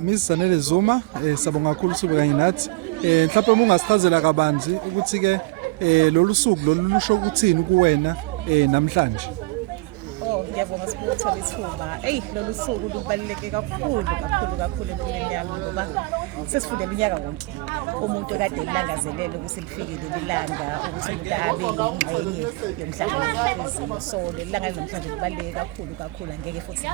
Miss Zanele Zuma, sabonga kakhulu sube kanye nathi. Mhlawumbe ungasichazela kabanzi ukuthi ke lolu suku lolu lusho ukuthini kuwena namhlanje. Oh, ngiyabonga ukuthola ithuba. Lolu suku lubaluleke kakhulu empilweni yami ngoba sesifundela unyaka wonke. Umuntu kade elangazelele ukuthi lifike leli langa ukuthi umuntu abe yingxenye yomhlangano wezimo. So leli langa namhlanje libaluleke kakhulu angeke futhi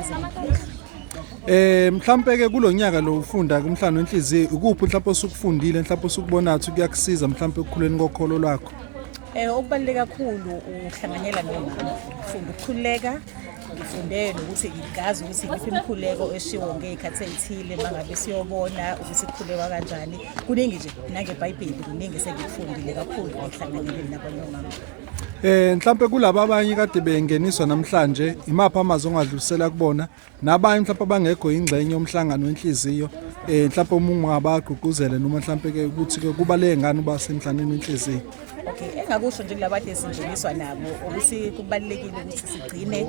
mhlawumbe ke kulonyaka lo ufunda kumhlanje wenhliziyo ukuphi mhlawumbe osukufundile mhlawumbe osukubona ukuthi kuyakusiza mhlawumbe ukukhuleni kokholo lwakho. Okubaluleke kakhulu uhlanganyela nomama ufunda ukukhuleka ngifunde nokuthi ngigazi ukuthi ngiphi imikhuleko eshiwo ngezikhathi ezithile mangabe siyobona ukuthi kukhulekwa kanjani kuningi nje nangeBhayibheli kuningi sengikufundile kakhulu ngokuhlanganyela nabanye omama. Mhlawumbe kulabo abanye kade bengeniswa namhlanje imapha amazwi ongadlulisela kubona nabanye mhlawumbe abangekho ingxenye yomhlangano wenhliziyo mhlawumbe umuntu ngabagqugquzela noma mhlawumbe ke ukuthi ke kubaleke ngani uba semhlaneni wenhliziyo. Okay, engakusho nje kulabade esingeniswa nabo ukuthi kubalekile ukuthi sigcine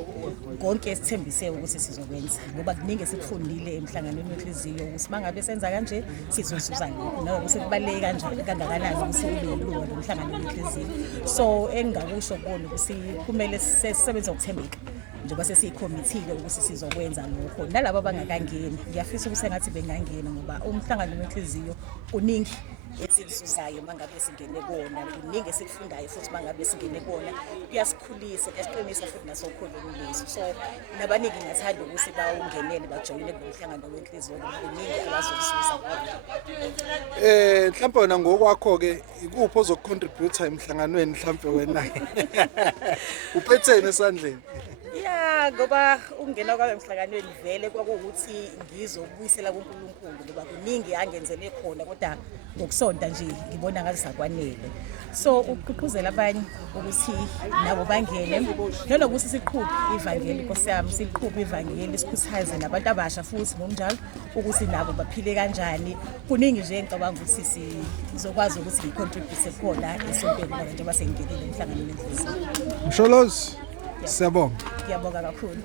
konke esithembise ukuthi sizokwenza ngoba kuningi esikufundile emhlanganweni wenhliziyo ukuthi mangabe senza kanje sizozuza lokho noma ukuthi kubaleke kanjani kangakanani ukuthi ube yilunga lomhlangano wenhliziyo. So engakusho kubona ukuthi kumele sisebenze ngokuthembeka njengoba sesiyicommittee ukuthi sizokwenza lokho nalabo abangakangeni ngiyafisa ukuthi engathi bengangena ngoba umhlangano wenhliziyo kuningi esikuzuzayo mangabe singene kona kuningi esikufundayo futhi mangabe singene kona kuyasikhulisa kuyasiqinisa futhi nasokholweni lwethu. So nabaningi ngathanda ukuthi bawungenele bajoyine kumhlangano wenhliziyo kuningi abazokuzuza. Mhlawumbe wena ngokwakho ke ikuphi ozokucontribute emhlanganweni mhlawumbe wena uphethene esandleni? Ngoba ukungena kwami emhlanganweni vele kwakuwukuthi ngizobuyisela kuNkulunkulu ngoba kuningi angenzele khona kodwa ngokusonta nje ngibona ngathi sakwanele. So ukuqhuqhuzela abanye ukuthi nabo bangene nanokuthi siqhubhe ivangeli Nkosi yami siqhubhe ivangeli sikhuthaze nabantu abasha futhi ngokunjalo ukuthi nabo baphile kanjani. Kuningi nje engicabanga ukuthi sizokwazi ukuthi ngicontribute khona esontweni njengoba sengingenile emhlanganweni wenhliziyo. Msholozi siyabonga. Ngiyabonga kakhulu.